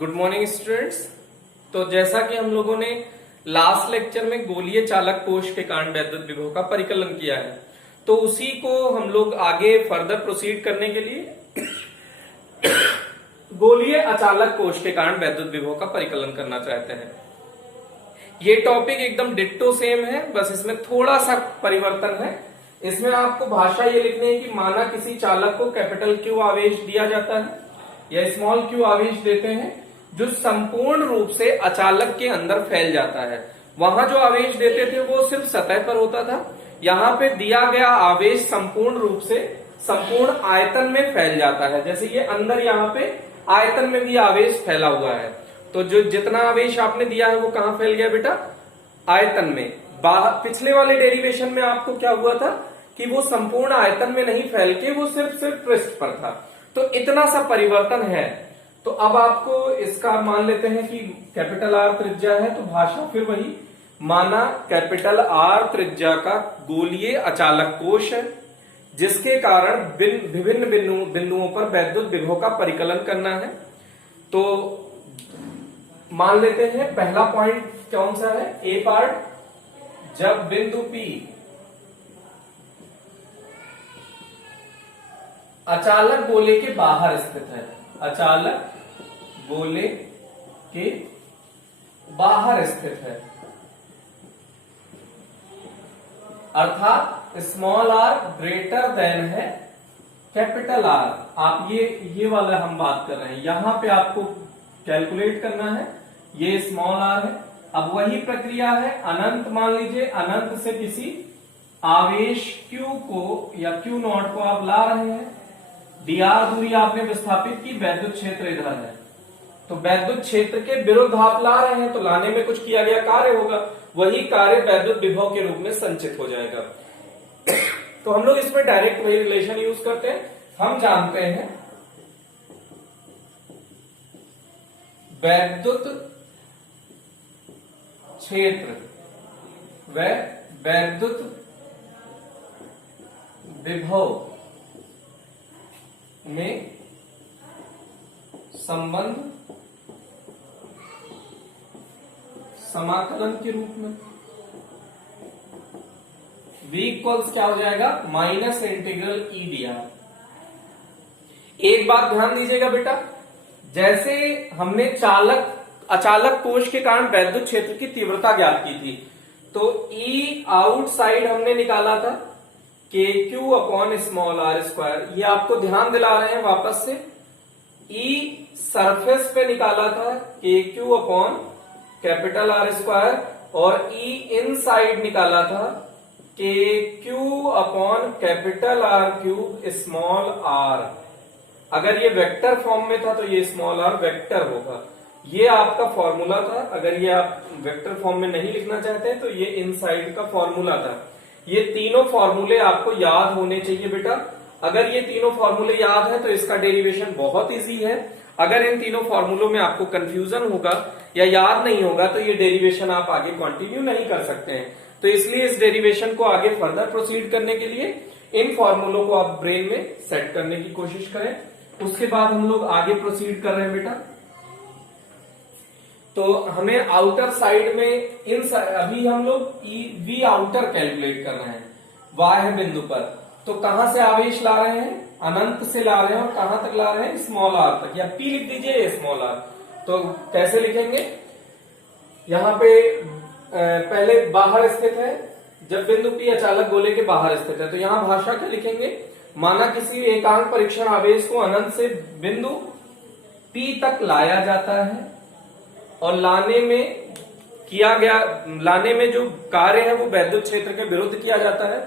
Good morning students. तो जैसा कि हम लोगों ने लास्ट लेक्चर में गोलीय चालक कोश के कारण वैद्युत विभव का परिकलन किया है, तो उसी को हम लोग आगे फर्दर प्रोसीड करने के लिए गोलीय अचालक कोश के कारण वैद्युत विभव का परिकलन करना चाहते हैं। ये टॉपिक एकदम डिट्टो सेम है, बस इसमें थोड़ा सा परिवर्तन है। इसमें आपको भाषा ये लिखनी है कि माना किसी चालक को कैपिटल क्यू आवेश दिया जाता है या स्मॉल क्यू आवेश देते हैं जो संपूर्ण रूप से अचालक के अंदर फैल जाता है। वहां जो आवेश देते थे वो सिर्फ सतह पर होता था, यहाँ पे दिया गया आवेश संपूर्ण रूप से संपूर्ण आयतन में फैल जाता है। जैसे ये अंदर यहाँ पे आयतन में भी आवेश फैला हुआ है, तो जो जितना आवेश आपने दिया है वो कहाँ फैल गया बेटा? आयतन में। पिछले वाले डेरिवेशन में आपको क्या हुआ था कि वो संपूर्ण आयतन में नहीं फैल के वो सिर्फ पृष्ठ पर था। तो इतना सा परिवर्तन है। तो अब आपको इसका मान लेते हैं कि कैपिटल आर त्रिज्या है, तो भाषा फिर वही, माना कैपिटल आर त्रिज्या का गोलीय अचालक कोश है जिसके कारण विभिन्न बिंदुओं पर वैद्युत विभव का परिकलन करना है। तो मान लेते हैं पहला पॉइंट कौन सा है? ए पार्ट, जब बिंदु P अचालक गोले के बाहर स्थित है, अचालक गोले के बाहर स्थित है, अर्थात स्मॉल आर ग्रेटर देन है कैपिटल आर। आप ये वाला हम बात कर रहे हैं, यहां पे आपको कैलकुलेट करना है। ये स्मॉल आर है। अब वही प्रक्रिया है, अनंत मान लीजिए, अनंत से किसी आवेश Q को या Q नॉट को आप ला रहे हैं, dr दूरी आपने विस्थापित की, वैद्युत क्षेत्र इधर है, तो वैद्युत क्षेत्र के विरुद्ध आप ला रहे हैं, तो लाने में कुछ किया गया कार्य होगा, वही कार्य वैद्युत विभव के रूप में संचित हो जाएगा। तो हम लोग इसमें डायरेक्ट वही रिलेशन यूज करते हैं। हम जानते हैं वैद्युत क्षेत्र व वैद्युत विभव में संबंध समाकलन के रूप में V इक्वल्स क्या हो जाएगा? माइनस इंटीग्रल ई dr। एक बात ध्यान दीजिएगा बेटा, जैसे हमने अचालक कोश के कारण वैद्युत क्षेत्र की तीव्रता ज्ञात की थी, तो E आउटसाइड हमने निकाला था KQ upon small r square. ये आपको ध्यान दिला रहे हैं वापस से। E सरफेस पे निकाला था KQ upon capital R square, और E इनसाइड निकाला था KQ upon capital R cube small r. अगर ये वेक्टर फॉर्म में था तो ये स्मॉल आर वेक्टर होगा। ये आपका फॉर्मूला था। अगर ये आप वेक्टर फॉर्म में नहीं लिखना चाहते तो ये इनसाइड का फॉर्मूला था। ये तीनों फॉर्मूले आपको याद होने चाहिए बेटा। अगर ये तीनों फॉर्मूले याद है तो इसका डेरिवेशन बहुत इजी है। अगर इन तीनों फॉर्मूलों में आपको कंफ्यूजन होगा या याद नहीं होगा तो ये डेरिवेशन आप आगे कंटिन्यू नहीं कर सकते हैं। तो इसलिए इस डेरिवेशन को आगे फर्दर प्रोसीड करने के लिए इन फॉर्मूलों को आप ब्रेन में सेट करने की कोशिश करें। उसके बाद हम लोग आगे प्रोसीड कर रहे हैं बेटा। तो हमें आउटर साइड में अभी हम लोग V आउटर कैलकुलेट कर रहे हैं बाह्य बिंदु पर। तो कहां से आवेश ला रहे हैं? अनंत से ला रहे हैं। और कहां तक ला रहे हैं? स्मॉल आर तक, या P लिख दीजिए स्मॉल आर। तो कैसे लिखेंगे? यहां पे पहले बाहर स्थित है, जब बिंदु P अचालक गोले के बाहर स्थित है, तो यहां भाषा क्या लिखेंगे? माना किसी एकांक परीक्षण आवेश को अनंत से बिंदु P तक लाया जाता है, और लाने में जो कार्य है वो वैद्युत क्षेत्र के विरुद्ध किया जाता है।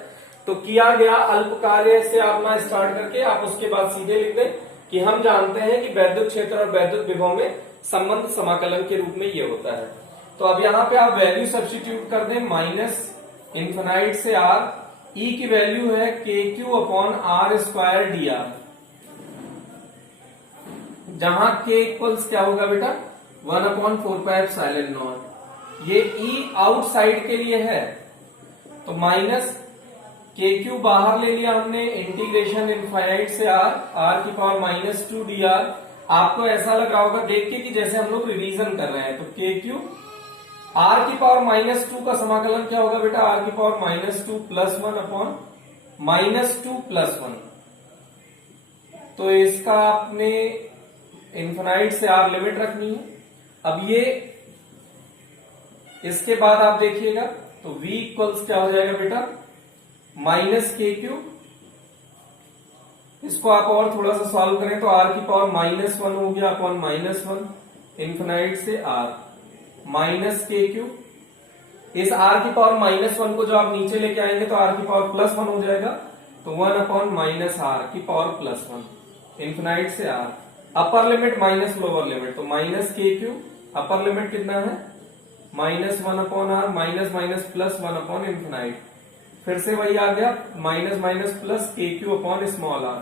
तो किया गया अल्प कार्य से आप ना स्टार्ट करके आप उसके बाद सीधे लिख दें कि हम जानते हैं कि वैद्युत क्षेत्र और वैद्युत विभव में संबंध समाकलन के रूप में ये होता है। तो अब यहाँ पे आप वैल्यू सब्स्टिट्यूट कर दें, माइनस इन्फिनाइट से R, E की वैल्यू है KQ upon R square dr, जहां K इक्वल्स क्या होगा बेटा? 1/4πε0। ये E आउटसाइड के लिए है, तो माइनस KQ बाहर ले लिया हमने, इंटीग्रेशन इनफाइनाइट से R की पावर -2 dr। आपको ऐसा लग रहा होगा देख के कि जैसे हम लोग रिवीजन कर रहे हैं। तो के क्यू आर की पावर -2 का समाकलन क्या होगा बेटा, आर की पावर -2 + 1 अपॉन -2 + 1। तो इसका आपने इन्फिनाइट से आर लिमिट रखनी है। अब ये इसके बाद आप देखिएगा तो v इक्वल्स क्या हो जाएगा बेटा, -k3। इसको आप और थोड़ा सा सॉल्व करें तो r की पावर -1 हो गया अपॉन -1 इन्फिनाइट से r -k3। इस r की पावर -1 को जो आप नीचे लेके आएंगे तो r की पावर +1 हो जाएगा। तो 1 अपॉन -r की पावर +1 इन्फिनाइट से r। Upper limit minus lower limit, तो -k3 अपर लिमिट कितना है -1 upon r minus minus +1 upon infinite. फिर से वही आ गया minus minus plus k3 upon small r।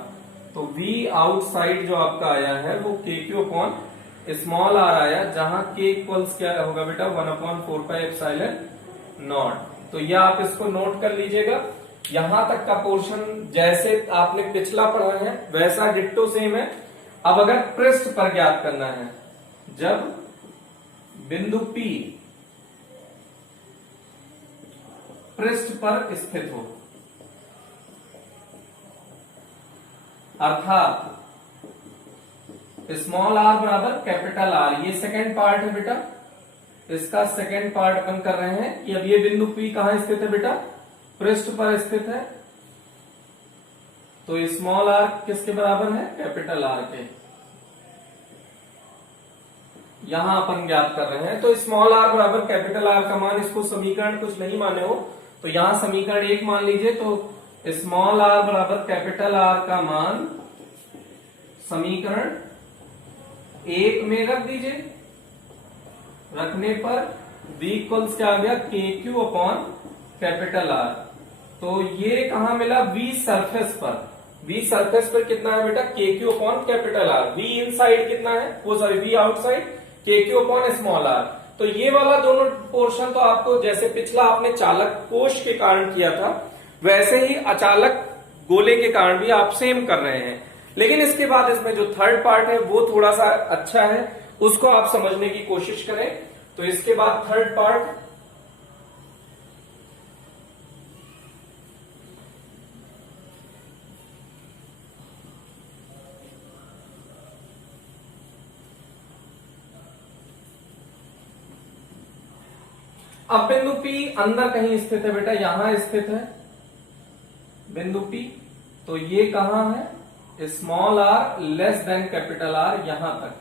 तो v आउटसाइड जो आपका आया है वो k3 अपॉन स्मॉल r आया, जहां k इक्वल्स क्या होगा बेटा 1/4πε0। तो यह आप इसको नोट कर लीजिएगा। यहां तक का पोर्शन जैसे आपने पिछला पढ़ा है वैसा डिट्टो सेम है। अब अगर पृष्ठ पर ज्ञात करना है, जब बिंदु P पृष्ठ पर स्थित हो, अर्थात स्मॉल r बराबर कैपिटल R, ये सेकेंड पार्ट है बेटा। इसका सेकेंड पार्ट अपन कर रहे हैं कि अब ये बिंदु P कहां स्थित है बेटा, पृष्ठ पर स्थित है। तो स्मॉल r किसके बराबर है, कैपिटल R के। यहां अपन ज्ञात कर रहे हैं तो स्मॉल r बराबर कैपिटल R का मान, इसको समीकरण कुछ नहीं माने हो तो यहां समीकरण 1 मान लीजिए। तो स्मॉल r बराबर कैपिटल R का मान समीकरण 1 में रख दीजिए। रखने पर v इक्वल्स क्या आ गया, KQ अपॉन कैपिटल R। तो ये कहां मिला, v सरफेस पर। v सरफेस पर कितना है बेटा, KQ upon capital R। v inside कितना है, वो sorry v outside KQ upon small r। तो ये वाला दोनों पोर्शन तो आपको जैसे पिछला आपने चालक कोश के कारण किया था वैसे ही अचालक गोले के कारण भी आप सेम कर रहे हैं। लेकिन इसके बाद इसमें जो थर्ड पार्ट है वो थोड़ा सा अच्छा है, उसको आप समझने की कोशिश करें। तो इसके बाद थर्ड पार्ट, अब बिंदु P अंदर कहीं स्थित है बेटा, यहां स्थित है बिंदु P। तो ये कहां है, small r less than capital R, यहां तक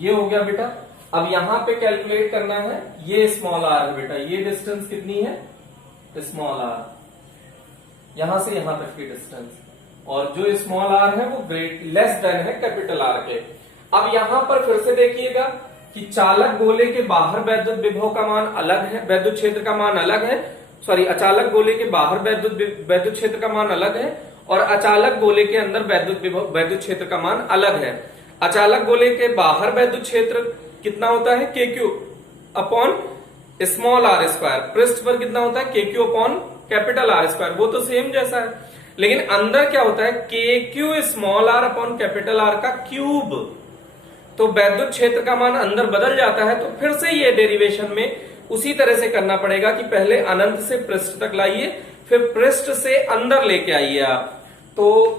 ये हो गया बेटा। अब यहां पे कैलकुलेट करना है, ये स्मॉल r है बेटा, ये डिस्टेंस कितनी है स्मॉल r, यहां से यहां तक की डिस्टेंस, और जो स्मॉल r है वो ग्रेट लेस देन है कैपिटल R के। अब यहां पर फिर से देखिएगा कि चालक गोले के बाहर वैद्युत विभव का मान अलग है, वैद्युत क्षेत्र का मान अलग है। सॉरी, अचालक गोले के बाहर वैद्युत क्षेत्र का मान अलग है और अचालक गोले के अंदर वैद्युत क्षेत्र का मान अलग है। अचालक गोले के बाहर वैद्युत क्षेत्र कितना होता है, KQ upon small r square. पृष्ठ पर कितना होता है, KQ upon capital R square. वो तो सेम जैसा है, लेकिन अंदर क्या होता है, KQ small r upon capital R का क्यूब। तो वैद्युत क्षेत्र का मान अंदर बदल जाता है। तो फिर से ये डेरिवेशन में उसी तरह से करना पड़ेगा कि पहले अनंत से पृष्ठ तक लाइए, फिर पृष्ठ से अंदर लेके आइए आप। तो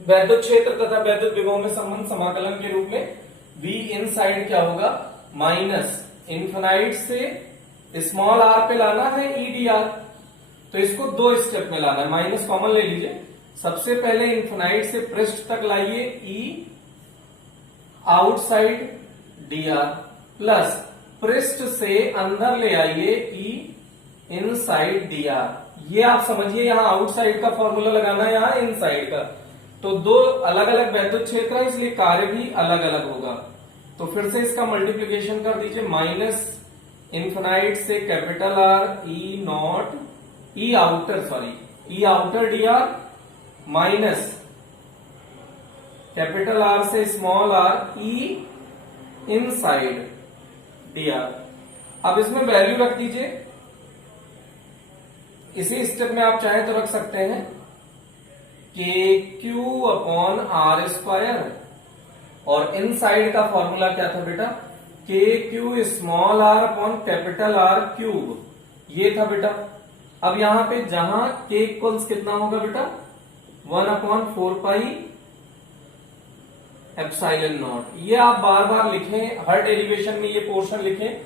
वैद्युत क्षेत्र तथा वैद्युत विभव में संबंध समाकलन के रूप में v इनसाइड क्या होगा, माइनस इन्फिनाइट से स्मॉल r पे लाना है EdR। तो इसको दो स्टेप में लाना है, माइनस कॉमन ले लीजिए। सबसे पहले इन्फिनाइट से पृष्ठ तक लाइए E आउटसाइड dr, प्लस पृष्ठ से अंदर ले आइए E इनसाइड dr। ये आप समझिए, यहां आउटसाइड का फॉर्मूला लगाना है, यहां इनसाइड का। तो दो अलग अलग वैद्युत क्षेत्र है, इसलिए कार्य भी अलग अलग होगा। तो फिर से इसका मल्टीप्लीकेशन कर दीजिए, माइनस इन्फिनाइट से capital R E outer dr minus capital R से small r E inside dr। अब इसमें वैल्यू रख दीजिए, इसी स्टेप में आप चाहे तो रख सकते हैं। के क्यू अपॉन आर स्क्वायर, और इन साइड का फॉर्मूला क्या था बेटा, K Q small r upon capital R cube, ये था बेटा। अब यहां पे जहां के इक्वल्स कितना होगा बेटा, 1/4 एप्सिलॉन नॉट। ये आप बार बार लिखें, हर डेरिवेशन में ये पोर्शन लिखें।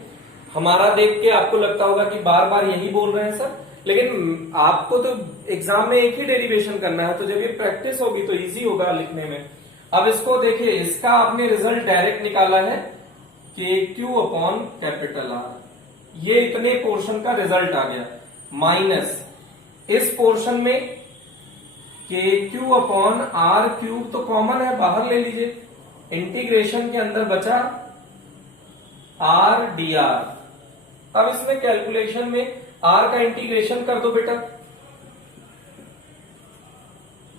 हमारा देख के आपको लगता होगा कि बार बार यही बोल रहे हैं सर, लेकिन आपको तो एग्जाम में एक ही डेरिवेशन करना है, तो जब ये प्रैक्टिस होगी तो इजी होगा लिखने में। अब इसको देखिए, इसका आपने रिजल्ट डायरेक्ट निकाला है के क्यू अपॉन कैपिटल आर, ये इतने पोर्शन का रिजल्ट आ गया, माइनस इस पोर्शन में के क्यू अपॉन आर क्यूब तो कॉमन है, बाहर ले लीजिए, इंटीग्रेशन के अंदर बचा आर डी आर। अब इसमें कैलकुलेशन में आर का इंटीग्रेशन कर दो बेटा,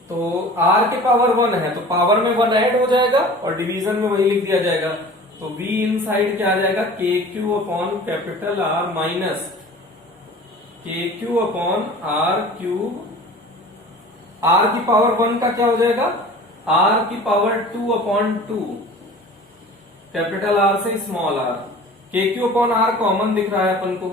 तो आर के पावर 1 है तो पावर में 1 ऐड हो जाएगा और डिवीजन में वही लिख दिया जाएगा। तो v इन साइड क्या आ जाएगा, K Q upon capital R minus K Q upon R cube, R की पावर 1 का क्या हो जाएगा, आर की पावर 2/2, कैपिटल आर से small r, K Q upon R common दिख रहा है अपन को,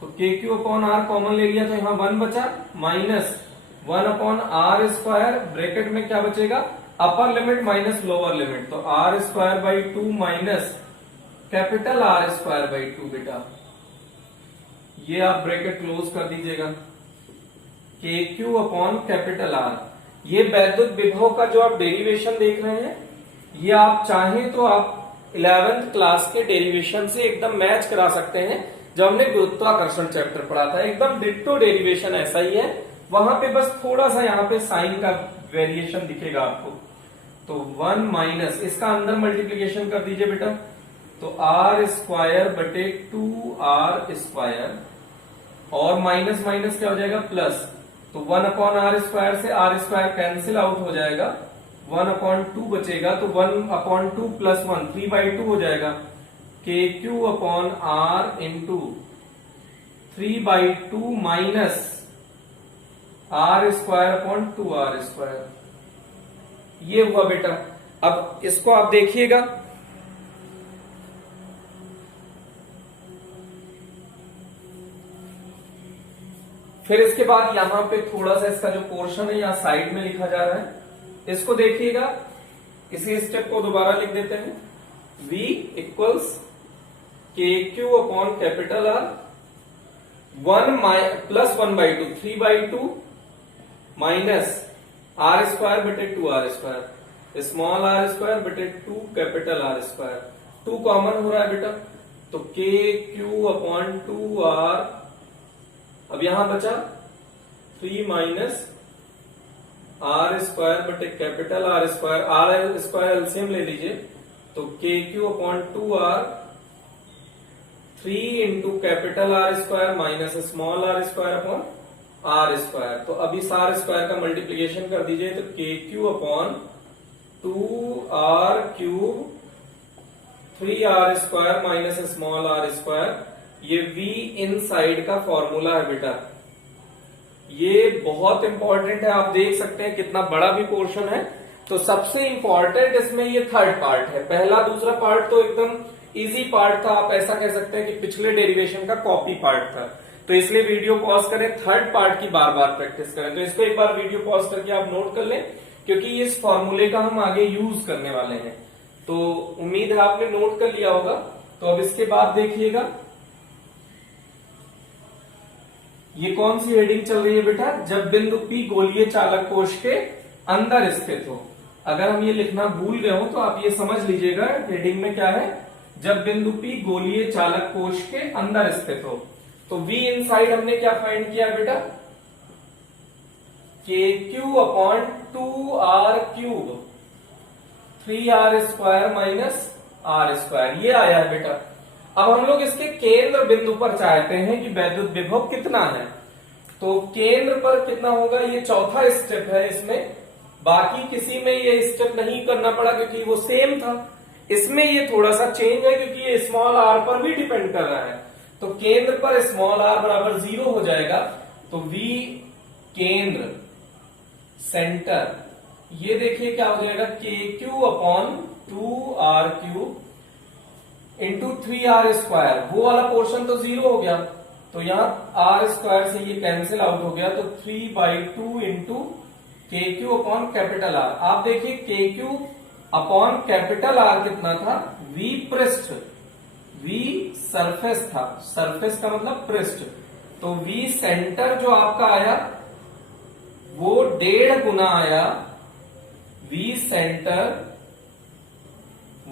तो के क्यू अपॉन आर कॉमन ले लिया तो यहां 1 बचा, माइनस 1/r स्क्वायर, ब्रैकेट में क्या बचेगा, upper limit minus lower limit, तो r²/2 माइनस कैपिटल R²/2 बेटा, ये आप ब्रैकेट क्लोज कर दीजिएगा, के क्यू अपॉन कैपिटल आर। ये वैद्युत विभव का जो आप डेरिवेशन देख रहे हैं, ये आप चाहें तो आप 11th क्लास के डेरिवेशन से एकदम मैच करा सकते हैं, जब हमने गुरुत्वाकर्षण चैप्टर पढ़ा था, एकदम डिट्टो डेरिवेशन ऐसा ही है, वहां पे बस थोड़ा सा यहाँ पे साइन का वेरिएशन दिखेगा आपको। तो 1 माइनस इसका अंदर मल्टीप्लीकेशन कर दीजिए बेटा, तो r²/2r², और माइनस माइनस क्या हो जाएगा, प्लस, तो 1/r² से r² कैंसिल आउट हो जाएगा, 1/2 बचेगा, तो 1/2 प्लस 1 3/2 हो जाएगा, K Q upon R into 3/2 minus r²/2r², ये हुआ बेटा। अब इसको आप देखिएगा, फिर इसके बाद यहां पे थोड़ा सा इसका जो पोर्शन है यहाँ साइड में लिखा जा रहा है, इसको देखिएगा, इसी स्टेप को दोबारा लिख देते हैं, v इक्वल्स के Q upon capital are 1 plus 1/2 3/2 minus r²/2r², small r²/2 capital r², 2 common हो रहा है बेटा, तो के क्यू अपॉन 2r, अब यहां बचा 3 माइनस r²/कैपिटल r² एलसीएम ले लीजिए, तो के Q upon 2r 3 into capital R² minus small r² upon r², तो अब इस r² का मल्टीप्लीकेशन कर दीजिए, तो के Q upon 2r cube 3r² minus small r², ये v इन साइड का फॉर्मूला है बेटा। ये बहुत इंपॉर्टेंट है, आप देख सकते हैं कितना बड़ा भी पोर्शन है। तो सबसे इंपॉर्टेंट इसमें ये थर्ड पार्ट है, पहला दूसरा पार्ट तो एकदम इजी पार्ट था, आप ऐसा कह सकते हैं कि पिछले डेरिवेशन का कॉपी पार्ट था, तो इसलिए वीडियो पॉज करें, थर्ड पार्ट की बार बार प्रैक्टिस करें। तो इसको एक बार वीडियो पॉज करके आप नोट कर लें, क्योंकि इस फॉर्मूले का हम आगे यूज करने वाले हैं। तो उम्मीद है आपने नोट कर लिया होगा। तो अब इसके बाद देखिएगा, ये कौन सी हेडिंग चल रही है बेटा, जब बिंदु P गोलीय चालक कोश के अंदर स्थित हो। अगर हम ये लिखना भूल गए हो तो आप ये समझ लीजिएगा, हेडिंग में क्या है, जब बिंदु P गोलीय चालक कोश के अंदर स्थित हो। तो V इन साइड हमने क्या फाइंड किया बेटा, K Q upon 2r cube 3r² minus r², ये आया है बेटा। अब हम लोग इसके केंद्र बिंदु पर चाहते हैं कि वैद्युत विभव कितना है, तो केंद्र पर कितना होगा, ये चौथा स्टेप है इसमें, बाकी किसी में ये स्टेप नहीं करना पड़ा क्योंकि वो सेम था। इसमें ये थोड़ा सा चेंज है क्योंकि ये स्मॉल r पर भी डिपेंड कर रहा है, तो केंद्र पर स्मॉल r बराबर 0 हो जाएगा, तो v केंद्र सेंटर, ये देखिए क्या हो जाएगा, K Q upon 2r³ into 3r²। वो वाला पोर्शन तो 0 हो गया, तो यहाँ r² से ये कैंसिल आउट हो गया, तो 3/2 इंटू के क्यू अपॉन कैपिटल आर। आप देखिए के क्यू अपॉन कैपिटल आर कितना था, v पृष्ठ, v सरफेस था, सरफेस का मतलब पृष्ठ, तो v सेंटर जो आपका आया वो 1.5 गुना आया v सेंटर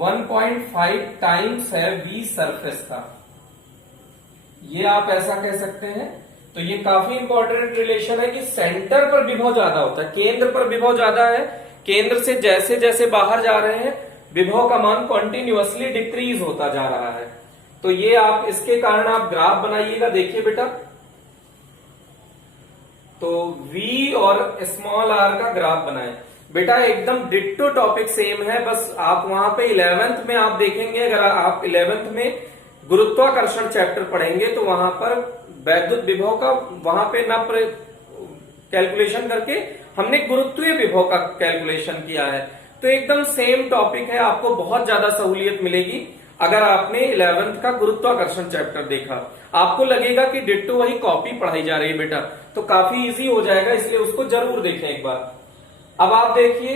1.5 टाइम्स है v सरफेस का। ये आप ऐसा कह सकते हैं। तो ये काफी इंपॉर्टेंट रिलेशन है कि सेंटर पर विभव ज्यादा होता है, केंद्र पर विभव ज्यादा है, केंद्र से जैसे जैसे बाहर जा रहे हैं विभव का मान कॉन्टिन्यूअसली डिक्रीज होता जा रहा है। तो ये आप इसके कारण आप ग्राफ बनाइएगा, देखिए बेटा, तो v और स्मॉल r का ग्राफ बनाए बेटा, एकदम डिट्टो टॉपिक सेम है, बस आप वहां पे 11th में आप देखेंगे, अगर आप 11th में गुरुत्वाकर्षण चैप्टर पढ़ेंगे तो वहां पर वैद्युत विभव का वहां पे न कैलकुलेशन करके हमने गुरुत्वीय विभव का कैलकुलेशन किया है। तो एकदम सेम टॉपिक है, आपको बहुत ज्यादा सहूलियत मिलेगी अगर आपने 11th का गुरुत्वाकर्षण चैप्टर देखा। आपको लगेगा कि डिट्टो वही कॉपी पढ़ाई जा रही है बेटा, तो काफी इजी हो जाएगा, इसलिए उसको जरूर देखें एक बार। अब आप देखिए,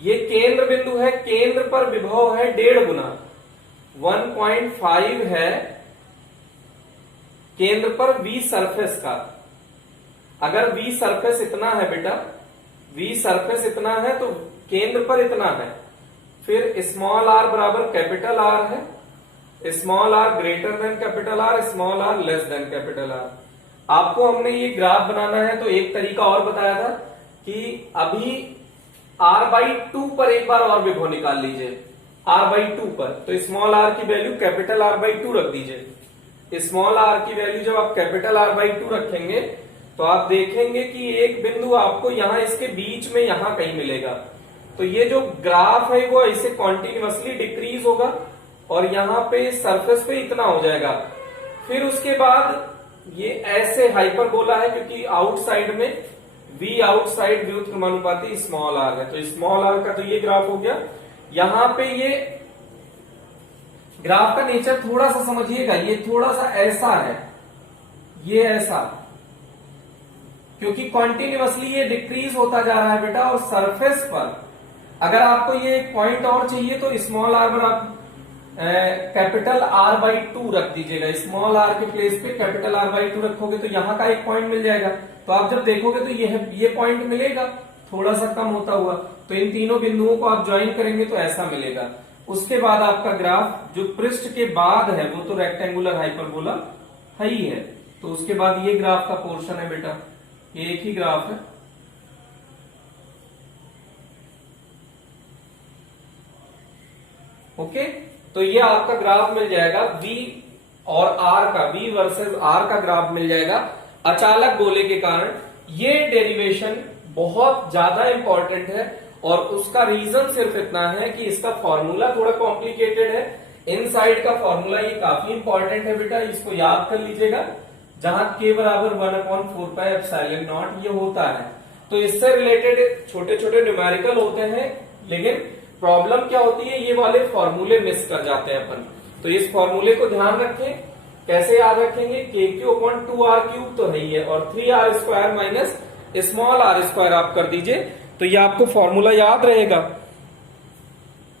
ये केंद्र बिंदु है, केंद्र पर विभव है 1.5 गुना, 1.5 है केंद्र पर v सरफेस का। अगर v सरफेस इतना है बेटा, v सरफेस इतना है तो केंद्र पर इतना है, फिर स्मॉल r बराबर कैपिटल R है, small r greater than capital R, small r less than capital R। आपको हमने ये ग्राफ बनाना है तो एक तरीका और बताया था कि अभी r/2 पर एक बार और विभव निकाल लीजिए, r/2 पर, तो स्मॉल r की वैल्यू कैपिटल R/2 रख दीजिए। स्मॉल r की वैल्यू जब आप कैपिटल R/2 रखेंगे तो आप देखेंगे कि एक बिंदु आपको यहां इसके बीच में यहां कहीं मिलेगा। तो ये जो ग्राफ है वो ऐसे कॉन्टिन्यूअसली डिक्रीज होगा और यहाँ पे सरफेस पे इतना हो जाएगा। फिर उसके बाद ये ऐसे हाइपरबोला है क्योंकि आउटसाइड में v आउटसाइड व्युत्क्रमानुपाती स्मॉल r है, तो स्मॉल r का तो ये ग्राफ हो गया। यहाँ पे ये ग्राफ का नेचर थोड़ा सा समझिएगा, ये थोड़ा सा ऐसा है, ये ऐसा, क्योंकि कॉन्टिन्यूअसली ये डिक्रीज होता जा रहा है बेटा। और सरफेस पर अगर आपको ये एक पॉइंट और चाहिए तो स्मॉल r पर आप कैपिटल R/2 रख दीजिएगा, स्मॉल r के प्लेस पे कैपिटल R/2 रखोगे तो यहाँ का एक पॉइंट मिल जाएगा। तो आप जब देखोगे तो ये पॉइंट मिलेगा थोड़ा सा कम होता हुआ, तो इन तीनों बिंदुओं को आप ज्वाइन करेंगे तो ऐसा मिलेगा। उसके बाद आपका ग्राफ जो पृष्ठ के बाद है वो तो रेक्टेंगुलर हाइपरबोला है ही है, तो उसके बाद ये ग्राफ का पोर्शन है बेटा, ये एक ही ग्राफ है। ओके, तो ये आपका ग्राफ मिल जाएगा v और r का, v वर्सेस r का ग्राफ मिल जाएगा अचालक गोले के कारण। ये डेरिवेशन बहुत ज्यादा इंपॉर्टेंट है और उसका रीजन सिर्फ इतना है कि इसका फॉर्मूला थोड़ा कॉम्प्लिकेटेड है। इनसाइड का फॉर्मूला ये काफी इंपॉर्टेंट है बेटा, इसको याद कर लीजिएगा, जहां k बराबर 1/4πε0 ये होता है। तो इससे रिलेटेड छोटे छोटे न्यूमेरिकल होते हैं, लेकिन प्रॉब्लम क्या होती है, ये वाले फॉर्मूले मिस कर जाते हैं अपन। तो इस फॉर्मूले को ध्यान रखें, कैसे याद रखेंगे, KQ/2r³ तो है ही है, और 3r² माइनस स्मॉल r² आप कर दीजिए तो ये आपको फॉर्मूला याद रहेगा।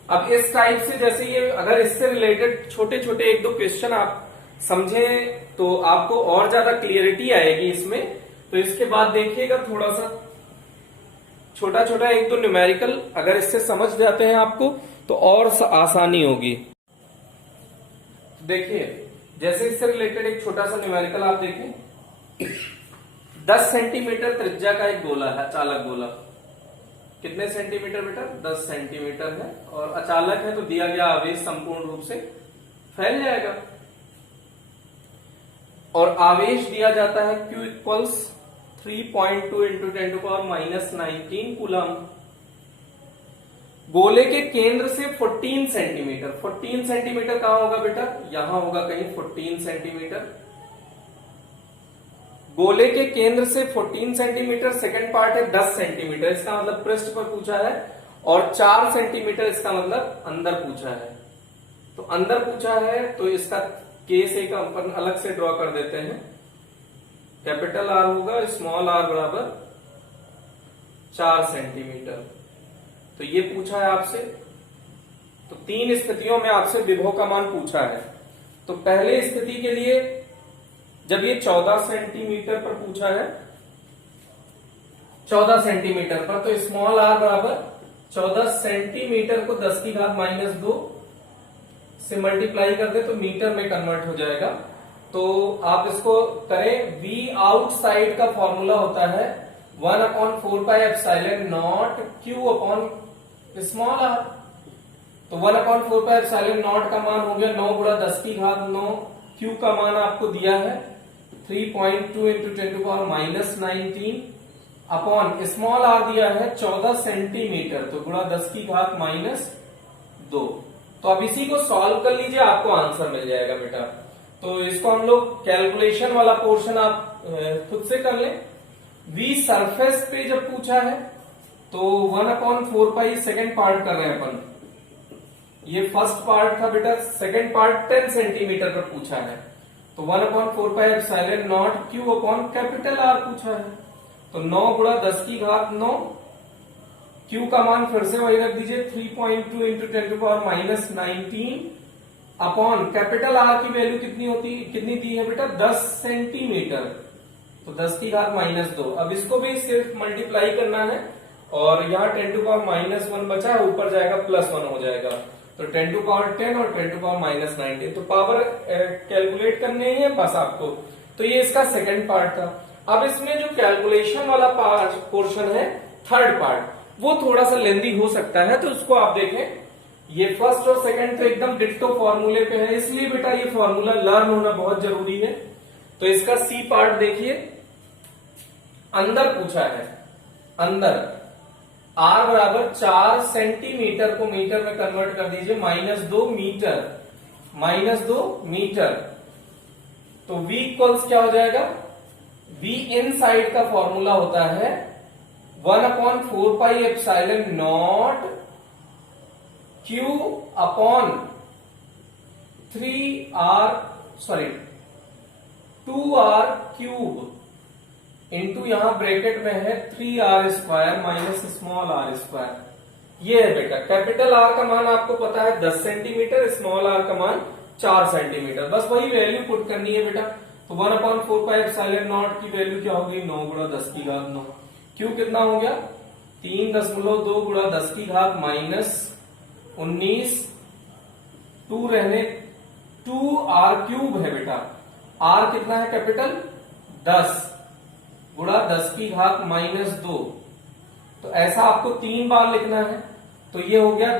अब इस टाइप से जैसे ये अगर इससे रिलेटेड छोटे छोटे एक दो क्वेश्चन आप समझें तो आपको और ज्यादा क्लियरिटी आएगी इसमें। तो इसके बाद देखिएगा थोड़ा सा छोटा छोटा एक दो न्यूमेरिकल अगर इससे समझ जाते हैं आपको तो और आसानी होगी। देखिए जैसे इससे रिलेटेड एक छोटा सा न्यूमेरिकल आप देखें, 10 सेंटीमीटर त्रिज्या का एक गोला है, अचालक गोला। कितने सेंटीमीटर बेटा, 10 सेंटीमीटर है, और अचालक है तो दिया गया आवेश संपूर्ण रूप से फैल जाएगा। और आवेश दिया जाता है Q इक्वल्स 3.2 इंटू 10⁻⁻19 कूलम। गोले के केंद्र से 14 सेंटीमीटर, 14 सेंटीमीटर कहां होगा बेटा, यहां होगा कहीं 14 सेंटीमीटर गोले के केंद्र से 14 सेंटीमीटर, सेकंड पार्ट है 10 सेंटीमीटर, इसका मतलब पृष्ठ पर पूछा है, और 4 सेंटीमीटर इसका मतलब अंदर पूछा है। तो अंदर पूछा है तो इसका केस एक अपन अलग से ड्रॉ कर देते हैं। कैपिटल आर होगा, स्मॉल आर बराबर 4 सेंटीमीटर। तो ये पूछा है आपसे। तो 3 स्थितियों में आपसे विभव का मान पूछा है। तो पहले स्थिति के लिए जब ये 14 सेंटीमीटर पर पूछा है, 14 सेंटीमीटर पर, तो स्मॉल आर बराबर 14 सेंटीमीटर को 10 की घात -2 से मल्टीप्लाई कर दे तो मीटर में कन्वर्ट हो जाएगा। तो आप इसको करें, वी आउटसाइड का फॉर्मूला होता है 1/4πε0 Q अपॉन स्मॉल आर। तो 1/4πε0 का मान हो गया 9 गुणा 10 की घात 9। Q का मान आपको दिया है 3.2 × 10⁻19 अपॉन स्मॉल आर दिया है 14 सेंटीमीटर, तो गुणा 10 की घात -2। तो अब इसी को सॉल्व कर लीजिए, आपको आंसर मिल जाएगा बेटा। तो इसको हम लोग कैलकुलेशन वाला पोर्शन आप खुद से कर लें। वी सरफेस पे जब पूछा है तो 1/4π सेकेंड पार्ट कर रहे हैं अपन, ये फर्स्ट पार्ट था बेटा, सेकेंड पार्ट 10 सेंटीमीटर पर पूछा है। तो 1/4πε0 Q अपॉन कैपिटल आर पूछा है। तो 9 गुणा 10 की घात 9, Q का मान फिर से वही रख दीजिए 3.2 × 10⁻19 अपॉन कैपिटल आर की वैल्यू कितनी दी है बेटा, 10 सेंटीमीटर, तो 10 की घात -2। अब इसको भी सिर्फ मल्टीप्लाई करना है, और यहाँ 10⁻1 बचा है, ऊपर जाएगा +1 हो जाएगा। तो 10⁻10 और 10⁻19, तो पावर कैलकुलेट करने ही है बस आपको। तो ये इसका सेकंड पार्ट था। अब इसमें जो कैलकुलेशन वाला पोर्शन है, थर्ड पार्ट, वो थोड़ा सा लेंदी हो सकता है, तो उसको आप देखें। ये फर्स्ट और सेकंड तो एकदम डिट्टो फॉर्मूले पे है, इसलिए बेटा ये फॉर्मूला लर्न होना बहुत जरूरी है। तो इसका सी पार्ट देखिए, अंदर पूछा है, अंदर आर बराबर 4 सेंटीमीटर को मीटर में कन्वर्ट कर दीजिए, -2 मीटर, -2 मीटर। तो V इक्वल्स क्या हो जाएगा, V इन साइड का फॉर्मूला होता है 1/4πε0 Q upon 2r cube into यहां ब्रैकेट में है 3r² minus small r square. ये है बेटा, कैपिटल आर का मान आपको पता है 10 सेंटीमीटर, स्मॉल आर का मान 4 सेंटीमीटर, बस वही वैल्यू पुट करनी है बेटा। तो 1/4πε0 की वैल्यू क्या होगी, 9 गुणा 10 की घात 9। क्यू कितना हो गया, 3.2 गुणा 10 की घात -19, 2 रहने 2r³ है बेटा। r कितना है कैपिटल, 10 गुणा 10 की घात -2। तो ऐसा आपको 3 बार लिखना है। तो ये हो गया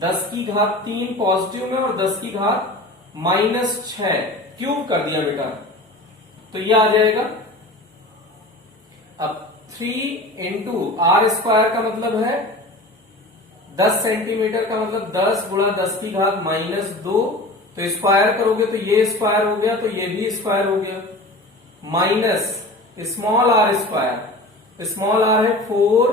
10 की घात 3 पॉजिटिव में और 10 की घात -6 क्यूब कर दिया बेटा, तो ये आ जाएगा। अब 3 इंटू r² का मतलब है 10 सेंटीमीटर का मतलब 10 गुणा 10 की घात -2, तो स्क्वायर करोगे तो ये स्क्वायर हो गया, तो ये भी स्क्वायर हो गया, minus small r², small r है 4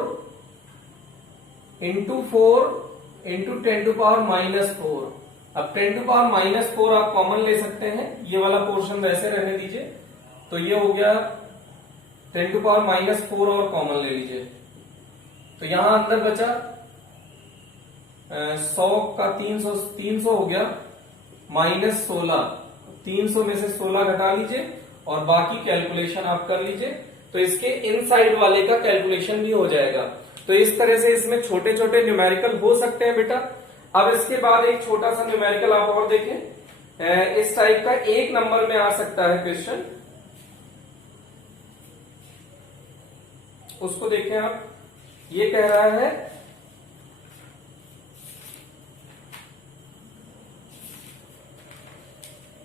इंटू 4 इंटू 10⁻⁻4। अब 10⁻⁻4 आप कॉमन ले सकते हैं, ये वाला पोर्शन वैसे रहने दीजिए। तो ये हो गया 10⁻⁻4 और कॉमन ले लीजिए। तो यहां अंदर बचा 100 का 300 हो गया, -16, 300 में से 16 घटा लीजिए और बाकी कैलकुलेशन आप कर लीजिए। तो इसके इनसाइड वाले का कैलकुलेशन भी हो जाएगा। तो इस तरह से इसमें छोटे छोटे न्यूमेरिकल हो सकते हैं बेटा। अब इसके बाद एक छोटा सा न्यूमेरिकल आप और देखें, इस टाइप का 1 नंबर में आ सकता है क्वेश्चन, उसको देखें आप। ये कह रहा है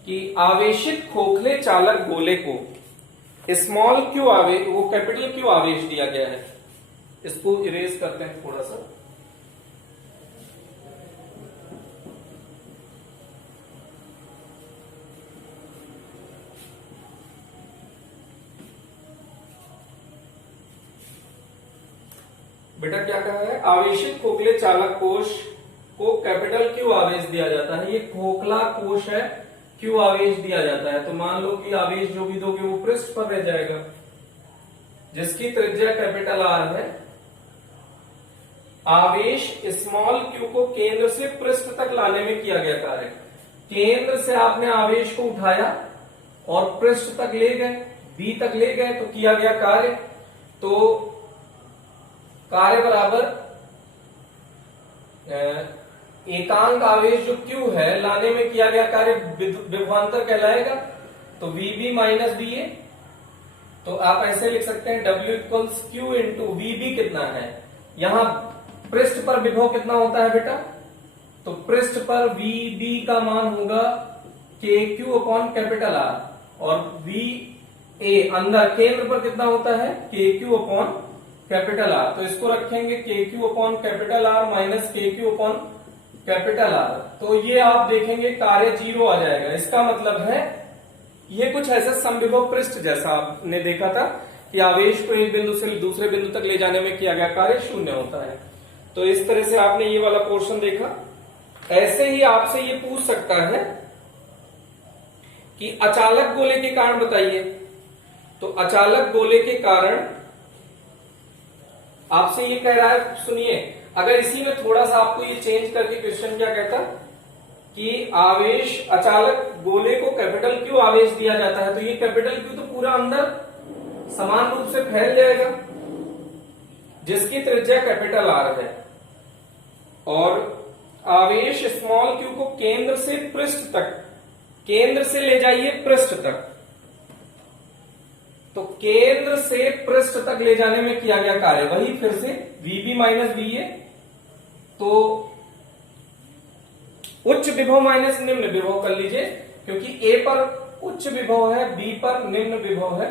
कि आवेशित खोखले चालक गोले को स्मॉल क्यू आवेश, वो कैपिटल क्यू आवेश दिया गया है। इसको इरेज करते हैं थोड़ा सा। बेटा क्या कहा है, आवेशित खोखले चालक कोश को कैपिटल क्यू आवेश दिया जाता है। ये खोखला कोश है, क्यू आवेश दिया जाता है। तो मान लो कि आवेश जो भी दोगे वो पृष्ठ पर रह जाएगा, जिसकी त्रिज्या कैपिटल आर है। आवेश स्मॉल क्यू को केंद्र से पृष्ठ तक लाने में किया गया कार्य। केंद्र से आपने आवेश को उठाया और पृष्ठ तक ले गए, बी तक ले गए, तो किया गया कार्य। तो कार्य बराबर एकांक आवेश जो Q है लाने में किया गया कार्य विभवांतर कहलाएगा। तो VB माइनस BA, तो आप ऐसे लिख सकते हैं W equals Q into VB कितना है, यहां पृष्ठ पर विभव कितना होता है बेटा, तो पृष्ठ पर VB का मान होगा KQ अपॉन कैपिटल R, और VA अंदर केंद्र पर कितना होता है KQ अपॉन कैपिटल R। तो इसको रखेंगे KQ upon capital R minus KQ upon capital R। तो ये आप देखेंगे कार्य 0 आ जाएगा। इसका मतलब है ये कुछ ऐसा समविभव पृष्ठ जैसा आपने देखा था कि आवेश को एक बिंदु से दूसरे बिंदु तक ले जाने में किया गया कार्य 0 होता है। तो इस तरह से आपने ये वाला पोर्शन देखा। ऐसे ही आपसे ये पूछ सकता है कि अचालक गोले के कारण बताइए। तो अचालक गोले के कारण आपसे ये कह रहा है, सुनिए, अगर इसी में थोड़ा सा आपको ये चेंज करके क्वेश्चन क्या कहता कि आवेश अचालक गोले को कैपिटल क्यू आवेश दिया जाता है, तो ये कैपिटल क्यू तो पूरा अंदर समान रूप से फैल जाएगा, जिसकी त्रिज्या कैपिटल आर है। और आवेश स्मॉल क्यू को केंद्र से पृष्ठ तक, केंद्र से ले जाइए पृष्ठ तक, तो केंद्र से पृष्ठ तक ले जाने में किया गया कार्य वही फिर से VB माइनस BA। तो उच्च विभव माइनस निम्न विभव कर लीजिए, क्योंकि A पर उच्च विभव है, B पर निम्न विभव है,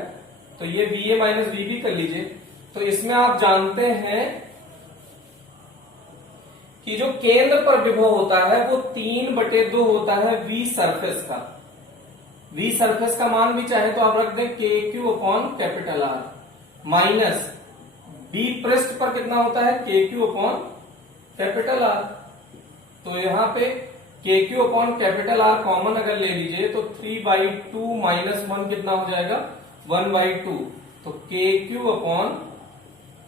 तो ये BA माइनस BB कर लीजिए। तो इसमें आप जानते हैं कि जो केंद्र पर विभव होता है वो 3/2 होता है V सरफेस का। V सरफेस का मान भी चाहे तो आप रख दें KQ upon capital R minus B पृष्ठ पर कितना होता है KQ अपॉन कैपिटल R। तो यहां पे KQ upon capital R common अगर ले लीजिए तो 3/2 माइनस 1 कितना हो जाएगा 1/2। तो KQ अपॉन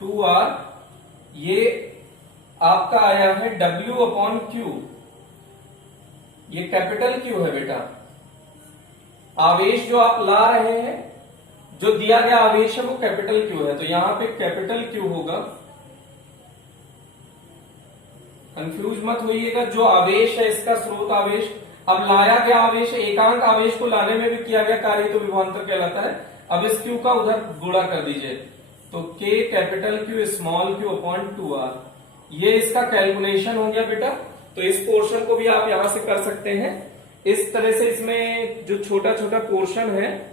2R ये आपका आया है W अपॉन Q। ये कैपिटल Q है बेटा। आवेश जो आप ला रहे हैं, जो दिया गया आवेश है वो कैपिटल Q है, तो यहां पे कैपिटल Q होगा। कंफ्यूज मत होइएगा, जो आवेश है इसका स्रोत आवेश, अब लाया गया आवेश, एकांक आवेश को लाने में भी किया गया कार्य तो विभवांतर कहलाता है। अब इस Q का उधर गुणा कर दीजिए, तो K capital Q small Q upon 2R। ये इसका कैलकुलेशन हो गया बेटा। तो इस पोर्शन को भी आप यहां से कर सकते हैं। इस तरह से इसमें जो छोटा छोटा पोर्शन है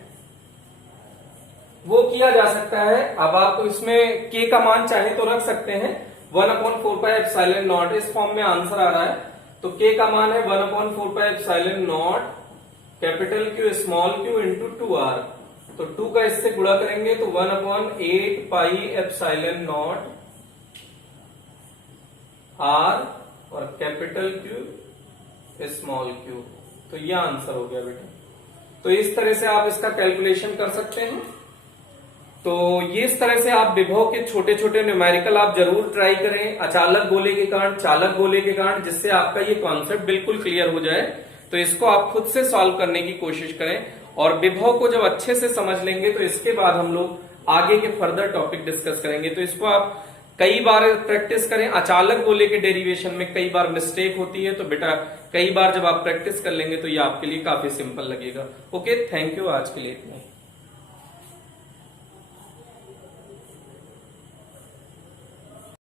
वो किया जा सकता है। अब आप इसमें K का मान चाहे तो रख सकते हैं 1/4πε0, इस फॉर्म में आंसर आ रहा है। तो K का मान है 1/4πε0 capital Q small Q into 2R। तो 2 का इससे गुणा करेंगे तो 1/8πε0 R और कैपिटल Q स्मॉल Q। तो ये आंसर हो गया बेटा। तो इस तरह से आप इसका कैलकुलेशन कर सकते हैं। तो ये इस तरह से आप विभव के छोटे छोटे न्यूमेरिकल आप जरूर ट्राई करें, अचालक गोले के कारण, चालक गोले के कारण, जिससे आपका ये कॉन्सेप्ट बिल्कुल क्लियर हो जाए। तो इसको आप खुद से सॉल्व करने की कोशिश करें, और विभव को जब अच्छे से समझ लेंगे तो इसके बाद हम लोग आगे के फर्दर टॉपिक डिस्कस करेंगे। तो इसको आप कई बार प्रैक्टिस करें। अचालक गोले के डेरिवेशन में कई बार मिस्टेक होती है, तो बेटा कई बार जब आप प्रैक्टिस कर लेंगे तो ये आपके लिए काफी सिंपल लगेगा। ओके, थैंक यू, आज के लिए इतना ही।